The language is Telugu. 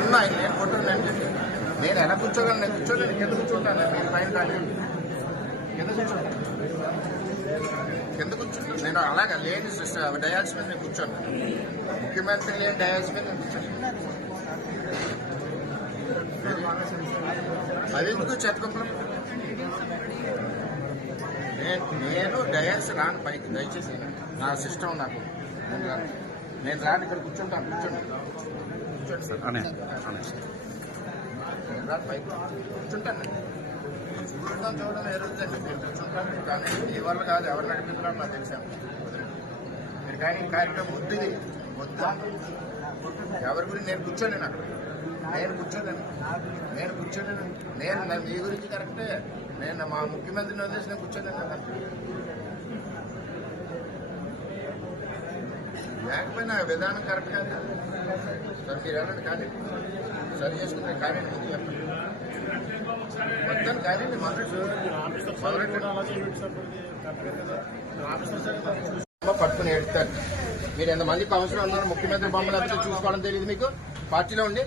నేను ఫోటో నేను ఎలా కూర్చోగలను? నేను కూర్చోలేను, కింద కూర్చుంటాను. నేను పైన కానీ కింద కూర్చుంటాను. నేను అలాగా లేని డయాల్స్ మీద నేను కూర్చోను. ముఖ్యమంత్రి లేని డయాల్స్ మీద నేను కూర్చోను. అది ఎందుకు చెత్తకుంటాం? నేను డయాల్స్ రాను పైకి, దయచేసి నా సిస్టమ్ నాకు నేను రాను. ఇక్కడ కూర్చుంటాను. కూర్చోండి సార్. నేను రాను పైకి కూర్చుంటాను. చూడడం ఎరుగుతుంది. నేను కూర్చుంటాను. కానీ ఈ వల్ల కాదు, ఎవరు నడిపిస్తున్నారో నాకు తెలిసాను. మీరు కానీ కార్యక్రమం వద్దుది వద్దు. ఎవరి గురించి నేను కూర్చోలేను. అక్కడ నేను కూర్చోలేను. నేను మీ గురించి కరెక్టే. నేను మా ముఖ్యమంత్రిని వదిలేసి నేను కూర్చోలేను కదా. లేకపోయినా విధానం కరెక్ట్ కాదు. సార్ మీరు వెళ్ళండి, కానీ సరి చేసుకుంటే కానీ ముందు చెప్పండి. మొత్తం కానీ పట్టుకుని ఎడతారు. మీరు ఎంతమందికి అవసరం ఉన్నారు? ముఖ్యమంత్రి బొమ్మలు లేకపోతే చూసుకోవడం తెలియదు మీకు? పార్టీలో ఉండి